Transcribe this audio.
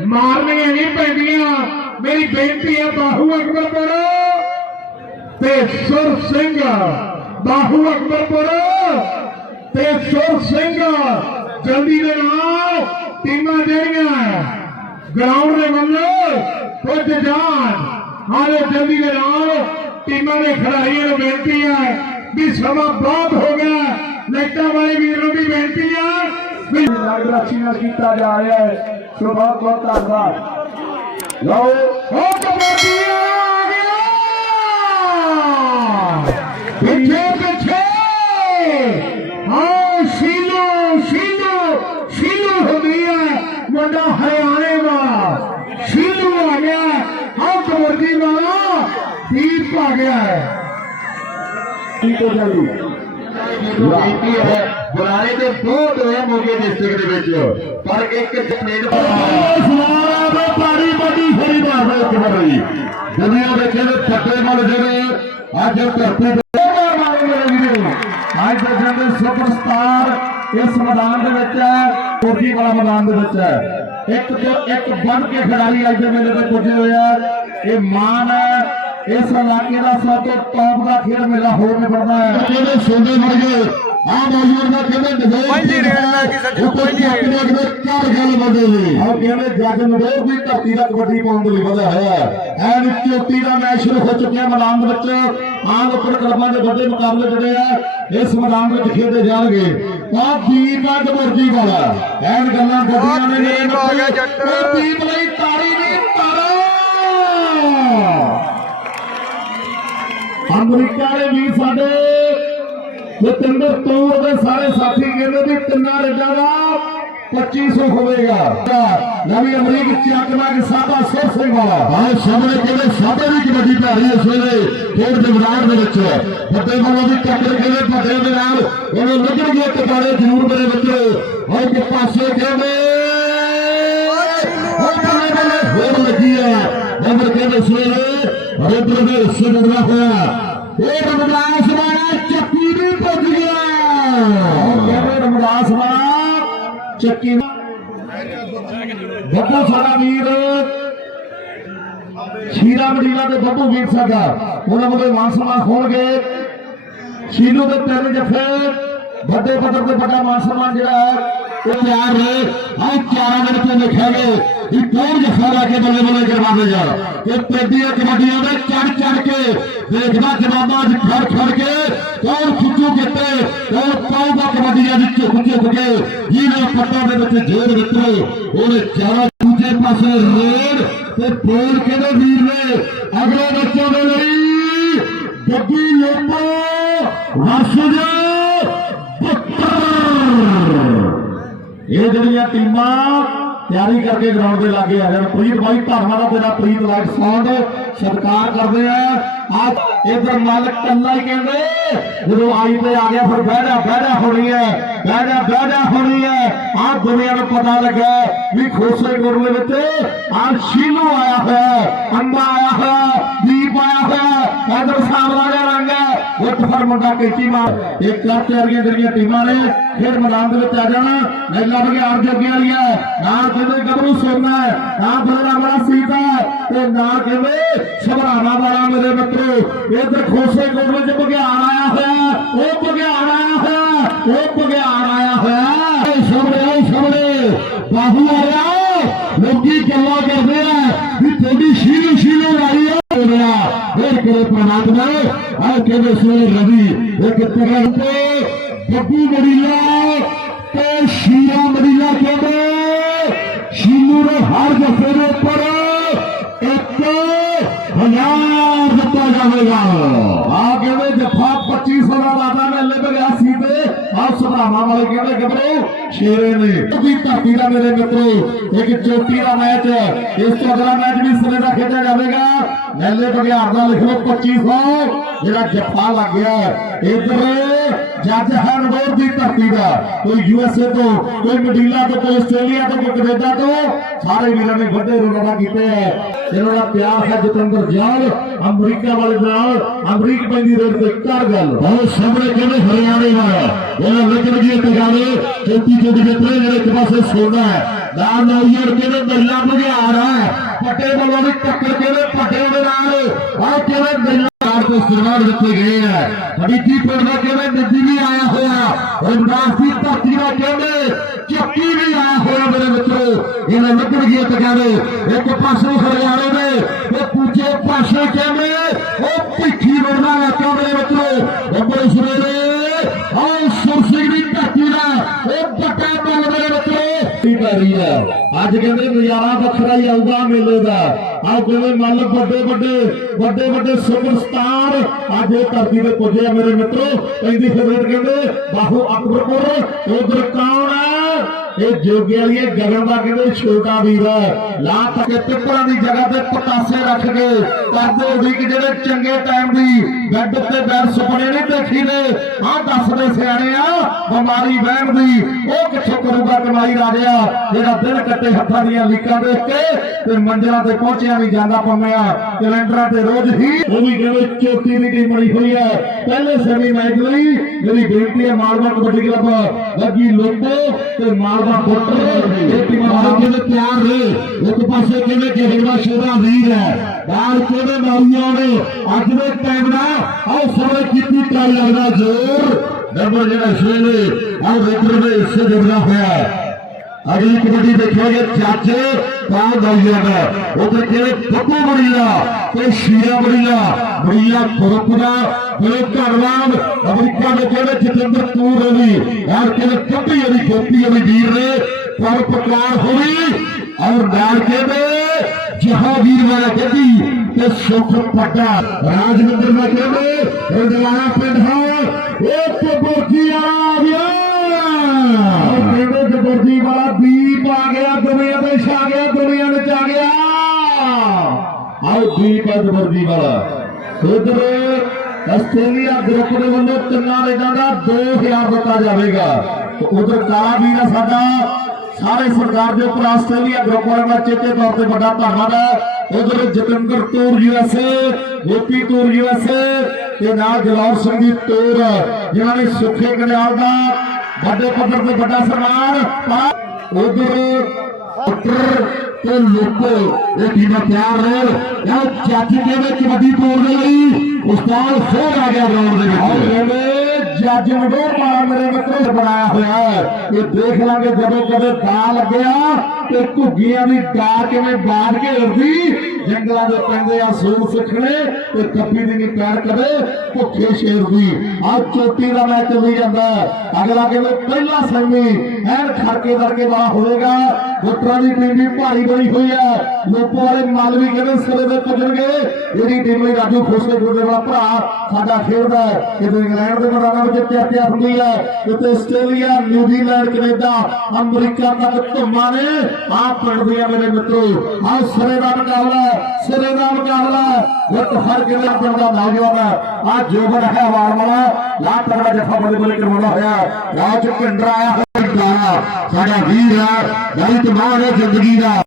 ਮਾਰਨੀਆਂ ਨਹੀਂ ਪੈਂਦੀਆਂ। ਮੇਰੀ ਬੇਨਤੀ ਹੈ, ਬਾਹੂ ਅਕਬਰ ਕਰੋ ਤੇ ਸੁਰ ਸਿੰਘ, ਬਾਹੂ ਅਕਬਰਪੁਰ। ਤੇ ਸੁਰ ਸਿੰਘ, ਜਲਦੀ ਦੇ ਨਾਲ ਟੀਮਾਂ ਜਿਹੜੀਆਂ ਗਰਾਊਂਡ ਦੇ ਵੱਲੋਂ ਪੁੱਜ ਜਾਣ। ਆਲੇ ਜਲਦੀ ਦੇ ਨਾਲ ਟੀਮਾਂ ਦੇ ਖਿਡਾਰੀਆਂ ਨੂੰ ਬੇਨਤੀ ਹੈ ਵੀ ਸਮਾਂ ਬਹੁਤ ਹੋ ਗਿਆ। ਲਾਈਟਾਂ ਵਾਲੇ ਵੀਰ ਨੂੰ ਵੀ ਬੇਨਤੀ ਹੈ ਵੀ ਰਾਸ਼ੀ ਨਾਲ ਕੀਤਾ ਜਾ ਰਿਹਾ ਹੈ ਸੋ ਬਹੁਤ ਬਹੁਤ ਧੰਨਵਾਦ ਲਓ ਹੋ ਕਬੱਡੀ ਆ ਗਿਆ ਪਿੱਛੇ ਪਿੱਛੇ ਹਾਂ ਸ਼ੀਲੋ ਸ਼ੀਲੋ ਸ਼ੀਲੋ ਹੁੰਦੀ ਹੈ ਮੁੰਡਾ ਹਰਿਆਣੇ ਦਾ ਸ਼ੀਲੋ ਆ ਗਿਆ ਹਾਂ ਕਬੱਡੀ ਵਾਲਾ ਦੀਪ ਆ ਗਿਆ ਹੈ ਕੀ ਤੋਂ ਜਲਦੀ ਬੇਨਤੀ ਹੈ ਬੁਲਾਰੇ ਦੇ ਬਹੁਤ ਹੋਏ ਮੋਗੇ ਡਿਸਟ੍ਰਿਕਟ ਦੇ ਵਿੱਚ। ਪਰ ਇੱਕ ਜਨੇਟ ਸਵਾਰਾ ਦਾ ਪਾਰੀ ਬੜੀ ਫਰੀ ਬਾਤ ਇੱਕ ਵਾਰੀ ਦੁਨੀਆ ਦੇ ਜਿਹੜੇ ਫੱਟੇ ਮਲ ਜਿਹੜੇ ਅੱਜ ਧਰਤੀ ਤੇ ਮਾਰੇ ਮੇਰੇ ਵੀਰੋ ਅੱਜ ਦੇ ਦਿਨ ਦੇ ਸੁਪਰਸਟਾਰ ਇਸ ਮੈਦਾਨ ਦੇ ਵਿੱਚ ਹੈ ਕੋਟੀ ਵਾਲਾ ਮੈਦਾਨ ਦੇ ਵਿੱਚ ਹੈ। ਇੱਕ ਤੋਂ ਇੱਕ ਬਣ ਕੇ ਖਿਡਾਰੀ ਅੱਜ ਦੇ ਮੇਲੇ ਤੇ ਪੁੱਜੇ ਹੋਏ ਆ। ਇਹ ਮਾਨ ਹੈ ਇਸ ਇਲਾਕੇ ਦਾ ਸਭ ਤੋਂ ਟੌਪ ਦਾ ਖੇਡ ਮੇਲਾ ਹੋਰ ਨਿਬੜਦਾ ਹੈ। ਜਿਹੜੇ ਸੋਨੇ ਵਰਗੇ ਆ ਬਾਜੂਰ ਦਾ ਕਹਿੰਦੇ ਡਿਜ਼ਾਈਨ ਕੋਈ ਨਹੀਂ ਰਹਿਣਾ ਕਿ ਸੱਚ ਕੋਈ ਨਹੀਂ। ਰਹਿਣਾ ਚਾਰ ਗੱਲ ਬੰਦੇ ਨੇ। ਆਹ ਕਹਿੰਦੇ ਜੱਗ ਨਰੋਰ ਦੀ ਧਰਤੀ ਦਾ ਕਬੱਡੀ ਪਾਉਣ ਦੇ ਲਈ ਵਧਿਆ ਹੋਇਆ ਐਨ ਚੋਟੀ ਦਾ ਮੈਚ ਸ਼ੁਰੂ ਹੋ ਚੁੱਕਿਆ ਮੈਦਾਨ ਦੇ ਵਿੱਚ। ਆਮ ਉੱਪਰ ਕਲਮਾਂ ਦੇ ਵੱਡੇ ਮੁਕਾਬਲੇ ਜਿਹੜੇ ਆ ਇਸ ਮੈਦਾਨ ਵਿੱਚ ਖੇਡੇ ਜਾਣਗੇ। ਆ ਦੀਪ ਆ ਗਮਰਜੀ ਵਾਲਾ ਐਨ ਗੱਲਾਂ ਗੱਡੀਆਂ ਨੇ ਦੀਪ ਆ ਗਿਆ ਜੱਟ। ਦੀਪ ਲਈ ਤਾੜੀ ਅਮਰੀਕਾ ਦੇ ਵੀਰ ਸਾਡੇ। ਜਤਿੰਦਰ ਤੋਰ ਦੇ ਸਾਰੇ ਸਾਥੀ ਕਹਿੰਦੇ ਵੀ ਤਿੰਨਾਂ ਰੇਡਾਂ ਦਾ 2500 ਹੋਵੇਗਾ। ਨਵੀਂ ਅਮਰੀਕ ਚੱਕਣਾ ਕਿ ਸਾਬਾ ਸੁਰ ਸਿੰਘ ਵਾਲਾ। ਹਾਂ ਸਾਹਮਣੇ ਕਹਿੰਦੇ ਸਾਬੇ ਦੀ ਕਬੱਡੀ ਪੈ ਰਹੀ ਹੈ ਸਵੇਰੇ ਖੇਡ ਦੇ ਮੈਦਾਨ ਦੇ ਵਿੱਚ। ਵੱਡੇ ਵੱਲੋਂ ਵੀ ਟੱਕਰ ਕਹਿੰਦੇ ਵੱਡੇ ਦੇ ਨਾਲ ਉਹਨੂੰ ਲੱਗਣਗੇ ਟਕਾਰੇ ਜ਼ਰੂਰ ਮੇਰੇ ਬੱਚੇ ਹਾਂ ਕਿ ਪਾਸੇ ਕਹਿੰਦੇ ਹੋਰ ਬੱਲੇ ਬੱਲੇ ਹੋਰ ਲੱਗੀ ਹੈ ਨੰਬਰ ਕਹਿੰਦੇ ਸਵੇਰੇ ਰੇਦਰ ਦੇ ਹਿੱਸੇ ਮੁੰਡਾ ਹੋਇਆ ਇਹ ਰਮਦਾਸ ਵਾਲਾ ਚੱਕੀ ਵੀ ਪੁੱਜ ਗਿਆ ਕਹਿੰਦੇ ਰਮਦਾਸ ਵਾਲਾ ਚੱਕੀ ਬੱਬੂ ਸਾਡਾ ਵੀਰ ਸ਼ੀਰਾ ਮਦੀਨਾ ਦੇ ਬੱਬੂ ਵੀਰ ਸਾਡਾ ਉਹਨਾਂ ਵੱਲੋਂ ਮਾਨਸਮਾ ਖੋਲਗੇ ਸ਼ੀਨੂ ਦੇ ਤਿੰਨ ਜੱਫੇ ਵੱਡੇ ਪੱਧਰ ਤੇ ਵੱਡਾ ਮਾਨਸਮਾਨ ਜਿਹੜਾ ਹੈ, ਉਹ ਤਿਆਰ ਰਹੇ ਆਹ ਚਾਰਾਂ ਦੇ ਵਿੱਚ ਲਿਖਿਆ ਗਏ ਇਹ ਕੌਣ ਜੱਫਾ ਲਾ ਕੇ ਬੱਲੇ ਬੱਲੇ ਕਰਵਾਉਂਦੇ ਜਾ ਇਹ ਪੇਡੀਆਂ ਕਬੱਡੀਆਂ ਦੇ ਚੜ ਚੜ ਕੇ ਦੇਖਦਾ ਜਵਾਬਾਂ ਚ ਖੜ ਖੜ ਕੇ ਕੌਣ ਖਿੱਚੂ ਕਿੱਤੇ ਕੌਣ ਪਾਊਗਾ ਕਬੱਡੀਆਂ ਦੀ ਝੁਕ ਝੁਕ ਕੇ ਜਿਹਨੇ ਪੱਟਾਂ ਦੇ ਵਿੱਚ ਜੇਰ ਦਿੱਤੇ ਉਹਨੇ ਚਾਰਾਂ ਦੂਜੇ ਪਾਸੇ ਰੇਡ ਤੇ ਫੇਰ ਕਿਹਦੇ ਵੀਰ ਨੇ ਅਗਲੇ ਬੱਚਿਆਂ ਦੇ ਲਈ ਗੱਡੀ ਲੋਪੋ ਵਰਸ਼ਜ ਪੁੱਤਰ ਇਹ ਜਿਹੜੀਆਂ ਟੀਮਾਂ ਤਿਆਰੀ ਕਰਕੇ ਗਰਾਊਂਡ ਦੇ ਲਾਗੇ ਆ ਜਾਣ ਪ੍ਰੀਤ ਬਾਈ ਧਰਮਾ ਦਾ ਤੇਰਾ ਪ੍ਰੀਤ ਲਾਈਟ ਸਾਊਂਡ ਸਤਿਕਾਰ ਕਰਦੇ ਆ। ਆ ਇਧਰ ਮਾਲਕ ਕੱਲਾ ਹੀ ਕਹਿੰਦੇ ਜਦੋਂ ਆਈ ਤੇ ਆ ਗਿਆ ਫਿਰ ਬਹਿ ਜਾ ਬਹਿ ਜਾ ਹੋਣੀ ਹੈ ਬਹਿ ਜਾ ਬਹਿ ਜਾ ਹੋਣੀ ਹੈ। ਆ ਦੁਨੀਆ ਨੂੰ ਪਤਾ ਲੱਗਾ ਵੀ ਖੋਸਲੇ ਗੁਰੂ ਦੇ ਵਿੱਚ ਆ ਸ਼ੀਲੂ ਆਇਆ ਹੋਇਆ ਅੰਬਾ ਆਇਆ ਹੋਇਆ ਦੀਪ ਆਇਆ ਹੋਇਆ ਹੈ, ਇਧਰ ਸਾਵਲਾ ਜਿਹਾ ਰੰਗ ਹੈ। ਉੱਠ ਫਰ ਮੁੰਡਾ ਕੈਚੀ ਮਾਰ, ਇੱਕ ਕਰਤੇ ਵਰਗੀਆਂ ਜਿਹੜੀਆਂ ਟੀਮਾਂ ਨੇ, ਫਿਰ ਮੈਦਾਨ ਦੇ ਵਿੱਚ ਆ ਜਾਣਾ। ਨੈਲਾ ਬਗਿਆੜ ਜੋਗੇ ਵਾਲੀਆਂ ਨਾ ਕਹਿੰਦੇ ਗੱਭਰੂ ਸੋਨਾ ਹੈ ਨਾ ਵਾਲਾ ਸੀਤਾ ਤੇ ਨਾ ਕਹਿੰਦੇ ਸਭਰਾਵਾ ਵਾਲਾ ਮੇਰੇ ਮਿੱਤਰੋ, ਇਧਰ ਖੋਸੇ ਕੋਟ ਵਿੱਚ ਬਗਿਆੜ ਆਇਆ ਹੋਇਆ, ਉਹ ਬਗਿਆੜ ਆਇਆ ਹੋਇਆ, ਉਹ ਬਗਿਆੜ ਆਇਆ ਹੋਇਆ। ਹੈ। ਇਹ ਸਾਹਮਣੇ ਉਹ ਸਾਹਮਣੇ, ਬਾਹੂ ਆਇਆ, ਲੋਕੀ ਗੱਲਾਂ ਕਰਦੇ ਆ, ਵੀ ਤੁਹਾਡੀ ਸ਼ੀਲੂ ਸ਼ੀਲੂ ਆਈ ਹੈ ਰਿਹਾ ਫਿਰ ਕਰੇ ਪ੍ਰਮਾਤਮਾ ਆ ਕਹਿੰਦੇ ਸੋਏ ਰਵੀ, ਇੱਕ ਤਰ੍ਹਾਂ ਤੇ ਬੱਬੂ ਮੜੀਲਾ ਤੇ ਸ਼ੀਰਾ ਮੜੀਲਾ ਕਹਿੰਦੇ ਸ਼ੀਲੂ ਦੇ ਹਰ ਜੱਫੇ ਦੇ ਉੱਪਰ ਇੱਕ ਹਜ਼ਾਰ ਦਿੱਤਾ ਜਾਵੇਗਾ। ਆ ਕਹਿੰਦੇ ਜੱਫਾ 2500 ਦਾ ਤੇ ਆ ਵਾਲੇ ਕਹਿੰਦੇ ਗੱਭਰੂ ਸ਼ੇਰੇ ਨੇ। ਉਹਦੀ ਧਰਤੀ ਦਾ ਮੇਰੇ ਮਿੱਤਰੋ, ਇੱਕ ਚੋਟੀ ਦਾ ਮੈਚ ਇਸ ਤੋਂ ਅਗਲਾ ਮੈਚ ਵੀ ਸਿਰੇ ਦਾ ਖੇਡਿਆ ਜਾਵੇਗਾ। ਨੈਲੇ ਬਗਿਆਰ ਦਾ ਲਿਖ ਲਓ 2500 ਜਿਹੜਾ ਜੱਫਾ ਲੱਗ ਗਿਆ ਇਧਰ ਜੱਜ ਹੈ ਨਗੌਰ ਦੀ ਧਰਤੀ ਦਾ ਕੋਈ ਯੂਐਸਏ ਤੋਂ ਕੋਈ ਮਡੀਲਾ ਤੋਂ ਕੋਈ ਆਸਟ੍ਰੇਲੀਆ ਤੋਂ ਕੋਈ ਕੈਨੇਡਾ ਤੋਂ ਸਾਰੇ ਵੀਰਾਂ ਨੇ ਵੱਡੇ ਰੋਲ ਅਦਾ ਕੀਤੇ ਹੈ ਇਹਨਾਂ ਦਾ ਪਿਆਰ ਹੈ ਜਤਿੰਦਰ ਜਾਲ ਅਮਰੀਕਾ ਵਾਲੇ ਨਾਲ ਅਮਰੀਕ ਪੈਂਦੀ ਰੋਡ ਤੇ ਕਰ ਗੱਲ ਬਹੁਤ ਸਾਹਮਣੇ ਕਿਹੜੇ ਹਰਿਆਣੇ ਵਾਲਾ ਉਹਨਾਂ ਲੱਗਣ ਦੀ ਟਿਕਾਣੇ ਚੌਥੀ ਚੌਥੀ ਦੇ ਤਰੇ ਜਿਹੜੇ ਇੱਕ ਪਾਸੇ ਸੋਨਾ ਹੈ ਨਾਲ ਨੌਜਰ ਕਿਹੜੇ ਮੱਲਾ ਬੁਝਾਰ ਹੈ ਪੱਟੇ ਵੱਲੋਂ ਵੀ ਟੱਕਰ ਕਿਹੜੇ ਪੱਟੇ ਦੇ ਨਾਲ ਆਹ ਕਿਹੜੇ ਮੱਲਾ ਕਾਰ ਤੋਂ ਸਰਵਾਰ ਦਿੱਤੇ ਗਏ ਹੈ ਹਡੀਕੀ ਪਿੰਡ ਦਾ ਕਿਹੜੇ ਨੱਦੀ ਵੀ ਆਇਆ ਹੋਇਆ। ਰਮਦਾਸ ਦੀ ਧਰਤੀ ਦਾ ਕਹਿੰਦੇ, ਚੱਕੀ ਵੀ ਆਇਆ ਹੋਇਆ ਮੇਰੇ ਮਿੱਤਰੋ। ਇਹਨਾਂ ਲੱਗਣ ਦੀ ਟਿਕਾਣੇ ਇੱਕ ਪਾਸੇ ਹਰਿਆਣੇ ਦੇ, ਤੇ ਦੂਜੇ ਪਾਸੇ ਕਹਿੰਦੇ, ਉਹ ਭਿੱਖੀ ਵਰਨਾ ਇਲਾਕਾ ਮੇਰੇ ਮਿੱਤਰੋ। ਉੱਪਰ ਸਵੇਰੇ ਆਹ ਸੁਰ ਸਿੰਘ ਦੀ ਧਰਤੀ ਦਾ ਉਹ ਪੱਟਾ ਬਲ ਮੇਰੇ ਮਿੱਤਰੋ ਕੀ ਪੈ ਰਹੀ ਹੈ। ਅੱਜ ਕਹਿੰਦੇ ਨਜ਼ਾਰਾ ਵੱਖਰਾ ਹੀ ਆਊਗਾ ਮੇਲੇ ਦਾ। ਆਹ ਕਹਿੰਦੇ ਮੰਨ ਲਓ ਵੱਡੇ ਵੱਡੇ ਵੱਡੇ ਵੱਡੇ ਸੁਪਰਸਟਾਰ ਅੱਜ ਇਹ ਧਰਤੀ ਤੇ ਪੁੱਜੇ ਮੇਰੇ ਮਿੱਤਰੋ। ਕਹਿੰਦੀ ਫੇਵਰੇਟ ਕਹਿੰਦੇ, ਬਾਹੂ ਅਕਬਰਪੁਰ, ਉਧਰ ਕੌਣ ਇਹ ਜੋਗੇ ਵਾਲੀ ਗਗਨ ਦਾ ਕਹਿੰਦੇ ਛੋਟਾ ਵੀਰ ਲਾ ਤੱਕ ਪਿੱਪਲਾਂ ਦੀ ਜਗ੍ਹਾ ਤੇ ਪਤਾਸੇ ਰੱਖ ਕੇ ਕਰਦੇ ਉਡੀਕ ਜਿਹੜੇ ਚੰਗੇ ਟਾਈਮ ਦੀ ਬੈੱਡ ਉੱਤੇ ਬੈਠ ਸੁਪਨੇ ਨਹੀਂ ਦੇਖੀ ਨੇ ਆਹ ਦੱਸਦੇ ਸਿਆਣੇ ਆ, ਬਿਮਾਰੀ ਵਹਿਣ ਦੀ। ਉਹ ਕਿੱਥੋਂ ਕਰੂਗਾ ਕਮਾਈ ਰਾਜਿਆ? ਜਿਹੜਾ ਦਿਨ ਕੱਟੇ ਹੱਥਾਂ ਦੀਆਂ ਲੀਕਾਂ ਦੇਖ ਕੇ ਤੇ ਮੰਜ਼ਿਲਾਂ ਤੇ ਪਹੁੰਚਿਆ ਨਹੀਂ ਜਾਂਦਾ ਪੰਮਿਆ। ਕੈਲੰਡਰਾਂ ਤੇ ਰੋਜ਼ ਹੀ ਉਹ ਵੀ ਕਹਿੰਦੇ ਚੋਟੀ ਦੀ ਟੀਮ ਬਣੀ ਹੋਈ ਹੈ। ਪਹਿਲੇ ਸੈਮੀ ਮੈਚ ਲਈ ਮੇਰੀ ਬੇਨਤੀ ਹੈ ਮਾਲਵਾ ਕਬੱਡੀ ਕਲੱਬ ਲੱਗੀ ਲੋਟੋ ਤੇ ਮਾਲ ਫੁੱਟਰ ਇਹ ਟੀਮਾਂ ਮਾਰੇ ਕਿਵੇਂ ਤਿਆਰ ਨੇ ਇੱਕ ਪਾਸੇ ਕਿਵੇਂ ਕਿਸੇ ਦਾ ਵੀਰ ਹੈ? ਨਾਲ ਕਿਵੇਂ ਨੌਜਵਾਨ ਨੇ? ਅੱਜ ਦੇ ਟਾਈਮ ਦਾ ਆਹ ਸਾਰੇ ਕੀਤੀ ਟਰਾਈ ਲੱਗਦਾ ਜ਼ੋਰ। ਨੰਬਰ ਜਿਹੜਾ ਸ਼ੇਰੇ ਆਹ ਰੇਡਰ ਦੇ ਹਿੱਸੇ ਜੁੜਦਾ ਹੋਇਆ ਅਗਲੀ ਕਬੱਡੀ ਦੇਖੋਗੇ ਚਾਚੇ ਤਾਂ ਨੌਜਵਾਨ ਉਧਰ ਕਿਹੜੇ ਬੱਬੂ ਬੜੀਆ ਤੇ ਸ਼ੀਰਾ ਬੜੀਆ। ਬੜੀਆ ਖੁਰਪ ਦਾ ਬੜੇ ਧੰਨਵਾਦ। ਅਮਰੀਕਾ ਦੇ ਕਿਹੜੇ ਜਤਿੰਦਰ ਤੂਰ ਰਵੀ ਯਾਰ ਕਿਹੜੇ ਕੱਪੀ ਵਾਲੀ ਗੋਪੀ ਵਾਲੀ ਵੀਰ ਨੇ। ਪਰ ਪਕਾਰ ਹੋਈ, ਔਰ ਨਾਲ ਕਹਿੰਦੇ ਜਹਾਂਗੀਰ ਵਾਲਾ ਕਹਿੰਦੀ ਤੇ ਸੁਖ ਪੱਟਾ। ਰਾਜਵਿੰਦਰ ਦਾ ਕਹਿੰਦੇ ਰੰਗਵਾਲਾ ਪਿੰਡ ਹੈ ਇਹ ਤੇ ਆਓ ਦੀਪ ਆ ਜਬਰਦੀ ਵਾਲਾ। ਉਧਰ ਆਸਟ੍ਰੇਲੀਆ ਗਰੁੱਪ ਦੇ ਵੱਲੋਂ ਤਿੰਨਾਂ ਰੇਡਾਂ ਦਾ 2000 ਦਿੱਤਾ ਜਾਵੇਗਾ। ਉਧਰ ਕਾਲਾ ਵੀਰ ਸਾਡਾ, ਸਾਰੇ ਸਰਕਾਰ ਦੇ ਉੱਪਰ ਆਸਟ੍ਰੇਲੀਆ ਗਰੁੱਪ ਵਾਲਿਆਂ ਦਾ ਚੇਤੇ ਤੌਰ ਤੇ ਵੱਡਾ ਧੰਨਵਾਦ ਹੈ ਉਧਰ ਜਤਿੰਦਰ ਤੂਰ ਯੂਐਸਏ ਗੋਪੀ ਤੂਰ ਯੂਐਸਏ ਤੇ ਨਾਲ ਜਲੌਰ ਸਿੰਘ ਦੀ ਤੂਰ ਜਿਨ੍ਹਾਂ ਨੇ ਸੁੱਖੇ ਗੜਿਆਲ ਦਾ ਵੱਡੇ ਪੱਧਰ ਤੇ ਵੱਡਾ ਸਨਮਾਨ ਉਧਰ ਤੇ ਲੋਕੋ ਇਹ ਟੀਮਾਂ ਤਿਆਰ ਨੇ? ਯਾਰ ਚਾਚੀ ਕਹਿੰਦੇ ਕਬੱਡੀ ਤੋੜ ਦੇ ਲਈ? ਉਸਤਾਦ ਫੇਰ ਆ ਗਿਆ ਗਰਾਊਂਡ ਦੇ ਵਿੱਚ। ਜੱਜ ਨਗੋਰ ਮਾਰਾ ਮੇਰੇ ਮਿੱਤਰੋ ਬਣਾਇਆ ਹੋਇਆ ਇਹ ਦੇਖ ਲਾਂਗੇ ਜਦੋਂ ਕਦੇ ਦਾ ਲੱਗਿਆ ਤੇ ਘੁੱਗੀਆਂ ਦੀ ਡਾ ਕਿਵੇਂ ਬਾੜ ਕੇ ਉਰਦੀ ਜੰਗਲਾਂ ਦੇ ਪੈਂਦੇ ਆ ਸੂਰ ਸਿੱਖਣੇ ਤੇ ਕੱਪੀ ਦੀ ਨਹੀਂ ਪੈਰ ਕਦੇ ਭੁੱਖੇ ਸ਼ੇਰ ਦੀ। ਆ ਚੋਟੀ ਦਾ ਮੈਚ ਚੱਲੀ ਜਾਂਦਾ ਅਗਲਾ ਕਹਿੰਦੇ, ਪਹਿਲਾ ਸੈਮੀ, ਐਨ ਖੜਕੇ ਦਰਕੇ ਵਾਲਾ ਹੋਵੇਗਾ ਗੁੱਟਰਾਂ ਦੀ ਟੀਮ ਭਾਰੀ ਬਣੀ ਹੋਈ ਹੈ। ਲੋਪੋ ਵਾਲੇ ਮਲ ਕਹਿੰਦੇ ਸਿਰੇ ਦੇ ਪੁੱਜਣਗੇ? ਜਿਹੜੀ ਟੀਮ ਲਈ ਰਾਜੂ ਖੋਸੇ ਗੁਰਦੇ ਵਾਲਾ ਭਰਾ ਸਾਡਾ ਖੇਡਦਾ ਹੈ। ਕਿਤੇ ਇੰਗਲੈਂਡ ਦੇ ਮੈਦਾਨਾਂ ਵਿੱਚ ਚਰਚਾ ਹੁੰਦੀ ਹੈ। ਕਿਤੇ ਆਸਟ੍ਰੇਲੀਆ, ਨਿਊਜ਼ੀਲੈਂਡ, ਕੈਨੇਡਾ, ਅਮਰੀਕਾ ਤੱਕ ਧੁੰਮਾਂ ਨੇ। ਆ ਪਿੰਡਦੀਆਂ ਮੇਰੇ ਮਿੱਤਰੋ ਆ ਸਿਰੇ ਦਾ ਮੁਕਾਬਲਾ ਸਿਰੇ ਦਾ ਮੁਕਾਬਲਾ ਇੱਕ ਹਰ ਕਿਲੇ ਪਿੰਡ ਦਾ ਨੌਜਵਾਨ ਆ ਜੋਬਨ ਹੈ ਵਾਰ ਲਾ ਤਗੜਾ ਜੱਫਾ ਬੰਦੇ ਬੜੇ ਕਰਵਾਉਣਾ ਹੋਇਆ। ਰਾਜ ਪਿੰਡਰਾ ਆਇਆ ਹੋਇਆ ਸਾਡਾ ਵੀਰ ਹੈ ਦਲਿਤ ਮਾਨ ਹੈ ਜ਼ਿੰਦਗੀ ਦਾ।